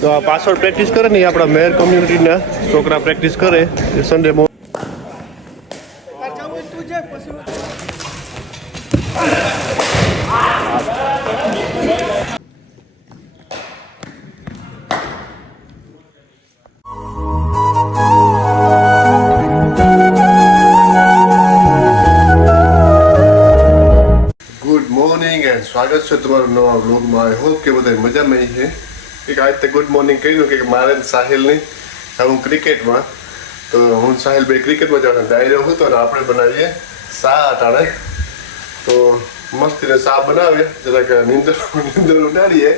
તો આ પાછળ પ્રેક્ટિસ કરે ને આપણા મેયર કમ્યુનિટીના છોકરા પ્રેક્ટિસ કરે Sunday morning. Good morning and સ્વાગત છે તમારું નવા વ્લોગમાં. આઈ હોપ કે બધા મજામાં છે. એક આજ તો ગુડ મોર્નિંગ કહ્યું કે મારે સાહિલની હું ક્રિકેટમાં, તો હું સાહિલ ભાઈ ક્રિકેટમાં જવાનો ડાયરો હતો અને આપણે બનાવીએ શા અટાણે. તો મસ્તીને શા બનાવીએ, જરાક નીંદર ઉડાડીએ.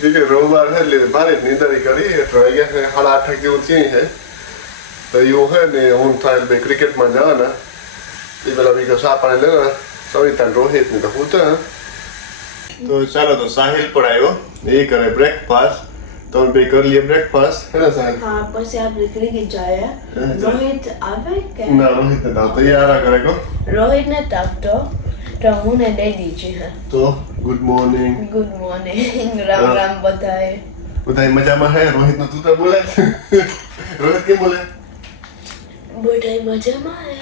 જે રોવાર છે એટલે ભારે નીંદરી કરી એટલે વાગ્યા છે 8:30 જેવું ચીણી છે. તો એવું હોય ને હું સાહિલ ભાઈ ક્રિકેટમાં જવાના એ પેલા બીજો શા પાણી લેવાના સવિતા રોહિત ને તો હું તો ચાલો તો સાહિલ પણ આવ્યો, એ કરે બ્રેકફાસ્ટ. તો બે કરી લઈએ બ્રેકફાસ્ટ હે ને સાહિલ? હા, પછી આપણે ક્રિકેટ જાય. રોહિત આવે કે ના? રોહિત ને તો તૈયાર કરે કો રોહિત ને તાપતો તો હું ને દઈ દીધી હે. તો good morning. Good morning. Ram Ram બધાએ. બધાય મજામાં હે? રોહિત નો તું તો બોલે રોહિત કેમ બોલે? બધાએ મજામાં હે.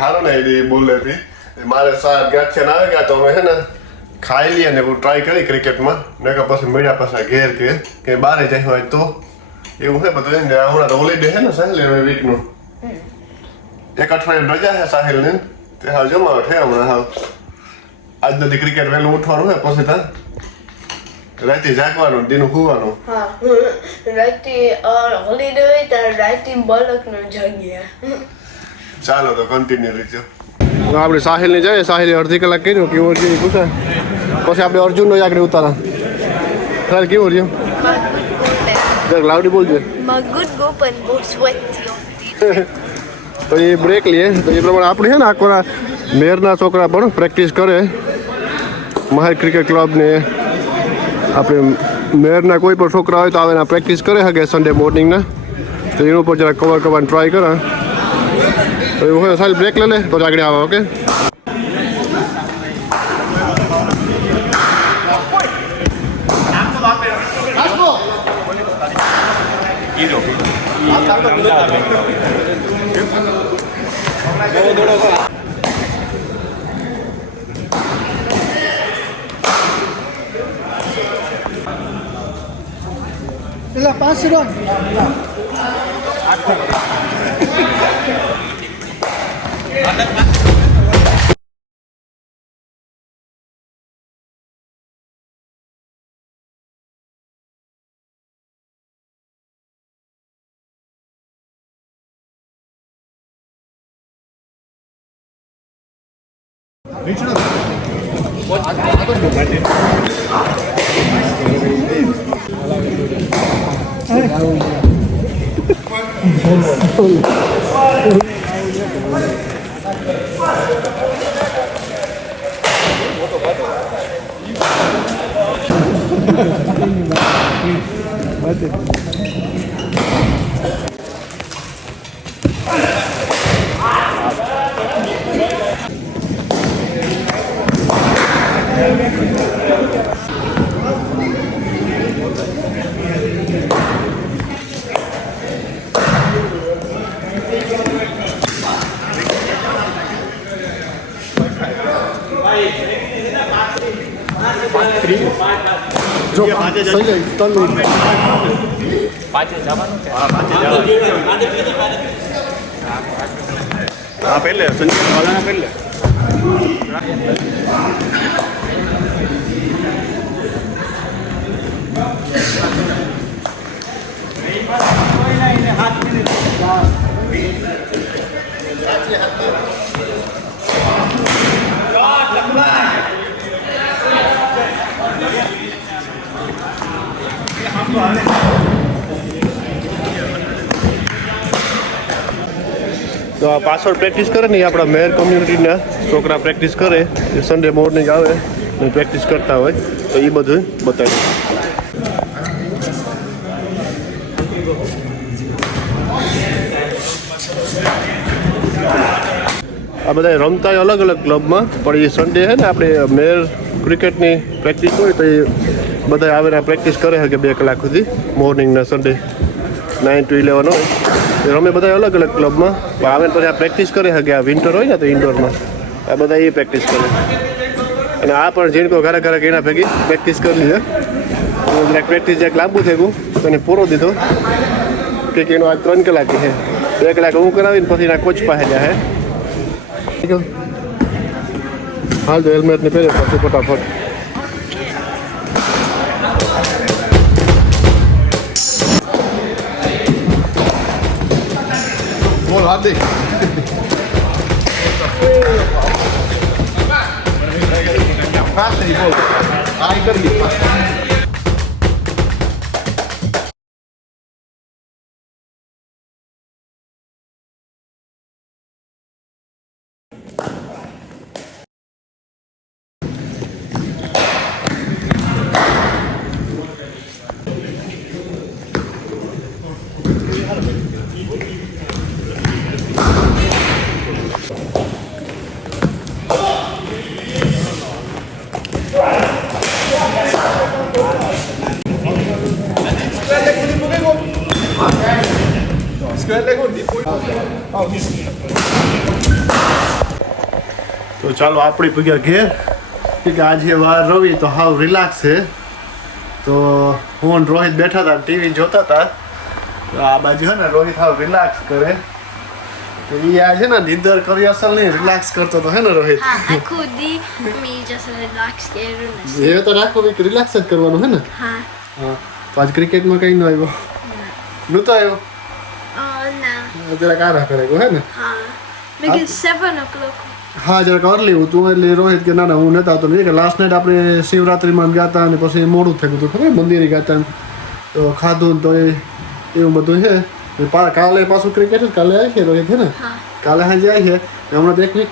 હારો ને એ બોલે હતી મારે સાત ગાંઠિયા ના આવે ગયા તો અમે હે ને ખાઈ લઈએ ને ટ્રાય કરી ક્રિકેટમાં ને કે પછી મળ્યા પાછા ઘેર કે બારે જાય હોય તો એવું છે બધું. ને હમણાં તો હોલિડે છે ને સાહિલ વીકનું, એક અઠવાડિયું રજા છે સાહિલ ને. તે હાલ જમાવટ છે હમણાં. હાલ આજ નથી ક્રિકેટ વહેલું ઉઠવાનું છે, પછી ત્યાં રાતે જાગવાનું, દીનું સુવાનું. હા, રાતે હોલિડે હોય ત્યારે રાતે બલકનો જાગ્યા. ચાલો તો કન્ટિન્યુ રહેજો. આપણે સાહિલને જઈએ. સાહિલે અડધી કલાક કર્યું કેવું છે પૂછે, પછી આપણે અર્જુનનો જ આગળ ઉતારા. સાહેબ કેવું રહ્યું? જરાક લાવડી બોલજો. તો એ બ્રેક લઈએ તો એ પ્રમાણે આપણે છે ને આખોના મેયરના છોકરા પણ પ્રેક્ટિસ કરે. મહાર ક્રિકેટ ક્લબને આપણે મેયરના કોઈ પણ છોકરા હોય તો આવે પ્રેક્ટિસ કરે શકે સન્ડે મોર્નિંગના. તો એનું ઉપર જરા કવર કરવાની ટ્રાય કરે. તો એવું હોય સાહેબ બ્રેક લે લે તો આગળ આવે. ઓકે પેલા 5 રન જો પાંચે જવાનું છે. હા પહેલે સંજય વાલાના પહેલે તો આ પાછળ પ્રેક્ટિસ કરે ને આપણા મેયર કમ્યુનિટીના છોકરા પ્રેક્ટિસ કરે. સન્ડે મોર્નિંગ આવે ને પ્રેક્ટિસ કરતા હોય તો એ બધું બતાવી. આ બધા રમતા હોય અલગ અલગ ક્લબમાં, પણ એ સન્ડે છે ને આપણે મેયર ક્રિકેટની પ્રેક્ટિસ હોય તો એ બધા આવીને પ્રેક્ટિસ કરે છે કે 2 કલાક સુધી મોર્નિંગના સન્ડે 9 to 11 હોય એ રમે બધા અલગ અલગ ક્લબમાં આવે પછી આ પ્રેક્ટિસ કરે છે કે આ વિન્ટર હોય ને તો ઇન્ડોરમાં આ બધા એ પ્રેક્ટિસ કરે અને આ પણ જેને ઘરે ઘરે એના ભેગી પ્રેક્ટિસ કરી લીધે જરાક પ્રેક્ટિસ જરાક લાંબુ થઈ ગયું તો એને પૂરો દીધો કે એનો આ 3 કલાક છે 2 કલાક હું કરાવીને પછી એના કોચ પાસે જાય હાલ તો હેલ્મેટ ને પહેરે પાછું ફટાફટ બોલ હાર્દિક ફાસ્ટ નહીં બોલ આ કરી તો ચાલો આપણી ભગ્યા ઘેર કે આજે વાર રવિ તો હાવ રિલેક્સ છે તો હું રોહિત બેઠા હતા ટીવી જોતા હતા તો આ બાજુ છે ને રોહિત હાવ રિલેક્સ કરે તો એ આ છે ને નિંદર કરી અસલ નહીં રિલેક્સ કરતો તો હે ને રોહિત હા આખું દી મી જસ્ટ રિલેક્સ કર્યું એ તો રાખો વીક રિલેક્સ જ કરવાનું હે ને હા હા તો આજ ક્રિકેટમાં કઈ ન આવ્યો નહોતો આવ્યો ના જરા કારા કરે હે ને હા because 7 o'clock હા જરાક અર્લી હતું એટલે રોહિત કે ના ના હું નતા આવતો નહીં કે લાસ્ટ નાઇટ આપણે શિવરાત્રિમાં ગયા હતા અને પછી મોડું થઈ ગયું ખબર મંદિરે ગયા હતા તો ખાધું તો એ એવું બધું છે કાલે પાછું ક્રિકેટ કાલે આવી છે રોહિત છે ને કાલે સાંજે આવી છે હમણાં તો એક વીક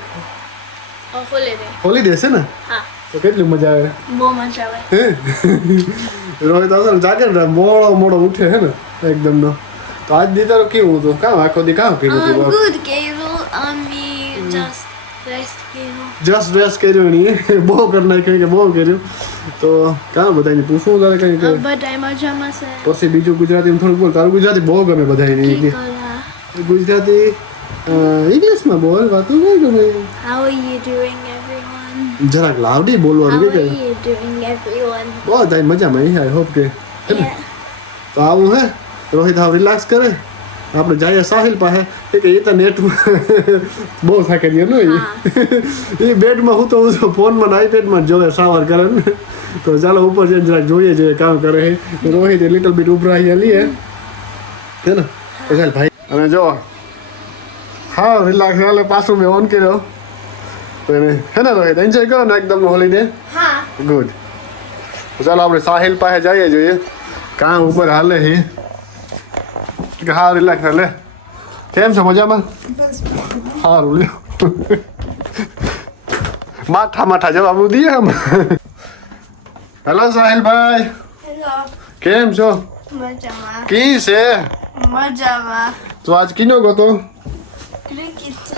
હોલીડે છે ને હા તો કેટલી મજા આવે બહુ મજા આવે હે રોહિત આવશે ને જાગે ને મોડો ઉઠે છે ને એકદમ નો તો આજ દી તારું કેવું હતું કામ આખો દી કામ કર્યું હતું good Gabriel me just rest કર્યું જસ્ટ ડ્રેસ કર્યું નહીં બહુ કરી નાખ્યું કે બહુ કર્યું તો કાં બધાને પૂછવું તારે કંઈ કે બધા મજામાં છે પછી બીજું ગુજરાતી થોડુંક બોલ તારું ગુજરાતી બહુ ગમે બધાને ગુજરાતી ઇંગ્લિશમાં બોલ વાતું નહીં ગમે how are you doing everyone જરાક લાવડી બોલવાનું how કે are you doing everyone બધા મજામાં આઈ હોપ કે yeah તો આવું હે રોહિત હાવ રિલેક્સ કરે આપણે જઈએ સાહિલ પાસે કે એ તો નેટ બહુ થાકી ગયો ને એ બેડમાં હું તો ફોનમાં આઈપેડમાં જોવે સાવાર કરે ને તો ચાલો ઉપર જઈને જરાક જોઈએ જોઈએ કામ કરે છે રોહિત લિટલ બીટ ઉભરા અહીંયા લઈએ હે ને તો ચાલ ભાઈ અને જો હા રિલેક્સ એટલે પાછું મેં ઓન કર્યો તો એને હે ને રોહિત એન્જોય કરો ને એકદમ હોલીડે હા ગુડ તો ચાલો આપણે સાહિલ પાસે જઈએ જોઈએ કામ ઉપર હાલે છે કે હા રિલેક્સ લે કેમ છો મજામાં સારું લ્યો માઠા જવાબ દઈએ આમ હેલો સાહિલભાઈ હેલો કેમ છો મજામાં કી છે મજામાં તો આજ કીનો ગયો ક્રિકેટ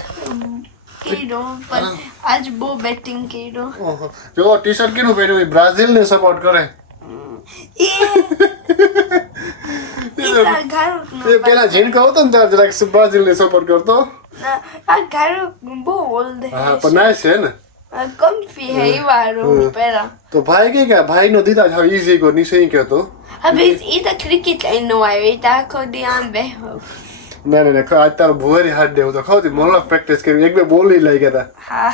કર્યો પણ આજ બહુ બેટિંગ કર્યો જો ટી શર્ટ કીનું પહેર્યું બ્રાઝિલ ને સપોર્ટ કરે એ પેલા જીણ કહો તો ને ત્યારે જરાક બ્રાઝિલ ને સપોર્ટ કરતો આ ઘર બહુ ઓલ્ડ હા પણ નાઈસ છે ને comfy है ये वालों पहला તો ભાઈ કે ભાઈ નો દીધા છે ઈઝી ગો નિશે કહેતો अबे इधर क्रिकेट नो आयो इधर को ध्यान बे ના આજ તારો ભુવારી હાથ દેવું તો ખાવતી મોલો પ્રેક્ટિસ કરી એક બે બોલ લઈ ગયા હતા હા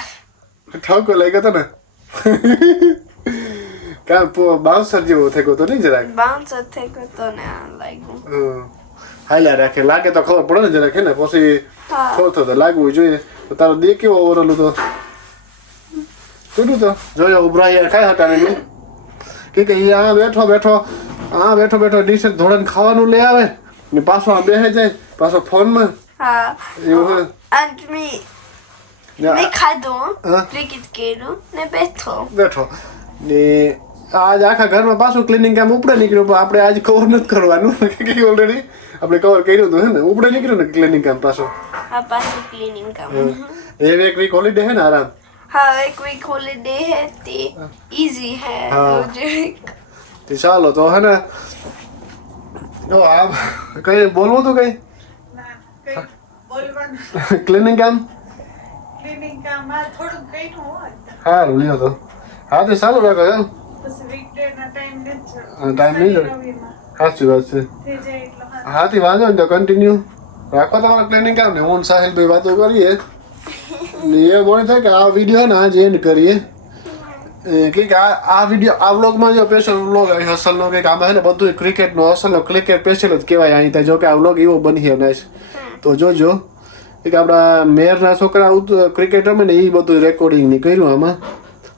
ઠાકો લઈ ગયા હતા ને કામ બાઉન્સર જેવો થઈ ગયો તો નહીં જરાક bouncer થેકો તો ને લાગ્યું હાલ્યા રાખે લાગે તો ખબર પડે ને જરાક હે ને પછી હા. થોડું તો લાગવું જોઈએ તો તારો દે કેવો ઓવરઓલ હતો શું તો જોયો ઉભરા યાર કાંઈ હતા નહીં કે આ બેઠો ડીશ ધોળાને ખાવાનું લઈ આવે ને પાછો આ બેસે જાય પાછો ફોનમાં હા એવું and me હે ખાધું હા. ક્રિકેટ કર્યું ને બેઠો બેઠો ને આજ આખા ઘરમાં પાછું ક્લિનિંગ કામ ઉપડે નીકળ્યું પણ આપણે આજ કવર નથી કરવાનું ઓલરેડી આપણે કવર કર્યું હતું હે ને ઉપડે નીકળ્યું ને ક્લિનિંગ કામ પાછું આ પાછું ક્લીનિંગ કામ એક વીક હોલિડે હે ને આરામ हाँ एक वीक हॉलीडे है ते इजी है हाँ। मुझे તે ચાલો તો હે ને જો આ કઈ બોલવું તો કઈ ના કઈ બોલવાનું ક્લિનિંગ કામ ક્લિનિંગ કામમાં થોડુંક કઈનું હોય સારું લ્યો તો હા તે સારું રાખો એમ પછી વીકડે ના ટાઈમ ને ટાઈમ નહીં જાય સાચી વાત છે થઈ જાય એટલે હા હા તે વાંધો ને તો કન્ટિન્યુ રાખો તમારા ક્લિનિંગ કામ ને હું સાહિલ ભાઈ વાતો કરીએ ને એ બોલે થાય કે આ વિડીયો ને આજ એન્ડ કરીએ કે આ વિડીયો આ વ્લોગમાં જો સ્પેશિયલ વ્લોગ અસલનો કંઈક આમાં છે ને બધું ક્રિકેટનો અસલનો ક્રિકેટ સ્પેશિયલ જ કહેવાય અહીં ત્યાં જો કે આ વ્લોગ એવો બની છે તો જોજો કે આપણા મેયરના છોકરા ક્રિકેટ રમે ને એ બધું રેકોર્ડિંગ નહીં કર્યું આમાં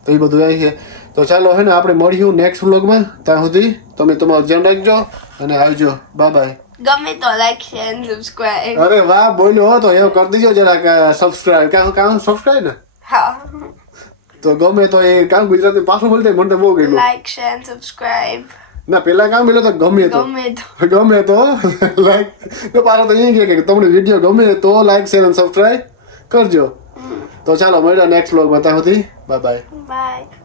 તો એ બધું અહીં છે તો ચાલો હે ને આપણે મળ્યું નેક્સ્ટ વ્લોગમાં ત્યાં સુધી તમે તમારું ધ્યાન રાખજો અને આવજો બાય બાય ગમે તો લાઈક શેર એન્ડ સબસ્ક્રાઇબ અરે વાહ બોલ્યો હો તો એવું કરી દીજો જરાક સબસ્ક્રાઇબ કામ સબસ્ક્રાઇબ ને હા તો ગમે તો એ કામ ગુજરાતી પાછું બોલતે મને તો બહુ ગમ્યું લાઈક શેર એન્ડ સબસ્ક્રાઇબ ના પેલા કામ બોલ્યો તો ગમે તો ગમે તો લાઈક તો પાછો તો એ કે તમને વિડીયો ગમે તો લાઈક શેર અને સબસ્ક્રાઇબ કરજો તો ચાલો મળ્યા નેક્સ્ટ વ્લોગમાં ત્યાં સુધી બાય બાય બાય